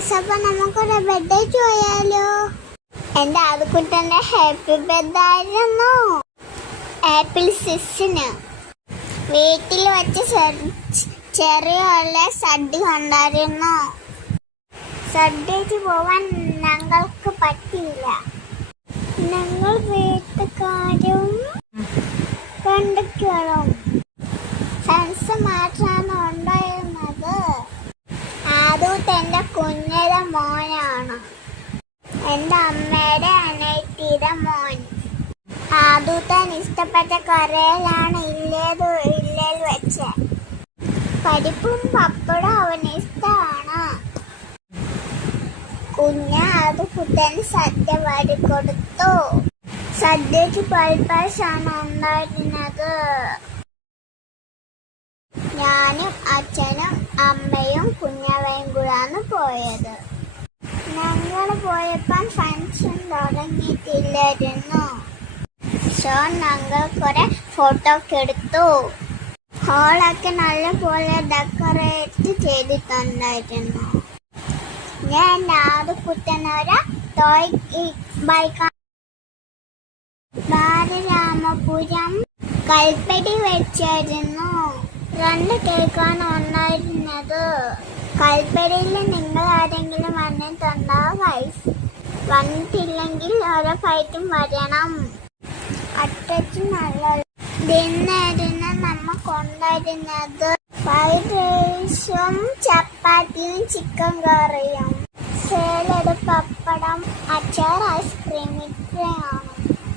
അപ്പൊ നമുക്കൊരു ബർത്ത്ഡേ പോയാലോ? എന്റെ ആദ്യക്കുട്ടന്റെ ഹാപ്പി ബർത്ത്ഡേ ആയിരുന്നു ഏപ്രിൽ 6-ന്. വീട്ടിൽ വെച്ച് ചെറിയ സദ്യ ഉണ്ടായിരുന്നു. സദ്യക്ക് പോവാൻ ഞങ്ങൾക്ക് പറ്റിയില്ല. ഞങ്ങൾ വീട്ടുകാരും കണ്ടക്ടറും ഫ്രണ്ട്സ് മാത്രമാണ് ഉണ്ടായിരുന്നത്. ആദ്യത്തെ എന്റെ കുഞ്ഞിയുടെ മോനാണ്, എന്റെ അമ്മയുടെ അനിയത്തിയുടെ മോൻ. ആദ്യത്തെ ഇഷ്ടപ്പെട്ട കറിയിലാണ് ഇല്ലേൽ വെച്ച് പരിപ്പും പപ്പടം അവന് ഇഷ്ടമാണ്. ആദ്യക്കുട്ടന് സദ്യ വാരിക്കൊടുത്തു. സദ്യക്ക് പാൽപ്പായസമാണ് ഉണ്ടായിരുന്നത്. ഞാനും അച്ഛനും അമ്മയും കുഞ്ഞവയും കൂടാണ് പോയത്. ഞങ്ങൾ പോയപ്പോൾ ഫംഗ്ഷൻ തുടങ്ങിയിട്ടില്ലായിരുന്നു. സോ ഞങ്ങൾ കുറെ ഫോട്ടോ ഒക്കെ എടുത്തു. ഹോളൊക്കെ നല്ലപോലെ ഡെക്കറേറ്റ് ചെയ്തിട്ടുണ്ടായിരുന്നു. ഞാൻ ആദ്യക്കുട്ടനൊരു ടോയ് ബൈക്ക് ബാലരാമപുരം കൽപ്പടി വെച്ചായിരുന്നു. 2 കേക്കാണ് ഉണ്ടായിരുന്നത്. കൽപ്പടിയിൽ നിങ്ങൾ ആരെങ്കിലും വന്നിട്ടുണ്ടോ ഗൈസ്? വന്നിട്ടില്ലെങ്കിൽ ഓരോ ഫൈറ്റും വരണം. അത്രയ്ക്ക് നല്ല ഡിന്നറിന് നമ്മ കൊണ്ടുവരുന്നത് ഫ്രൈഡ് റൈസും ചപ്പാത്തിയും ചിക്കൻ കറിയും, സേലഡ്, പപ്പടം, അച്ചാർ, ഐസ്ക്രീം. ഇത്രയാണ്.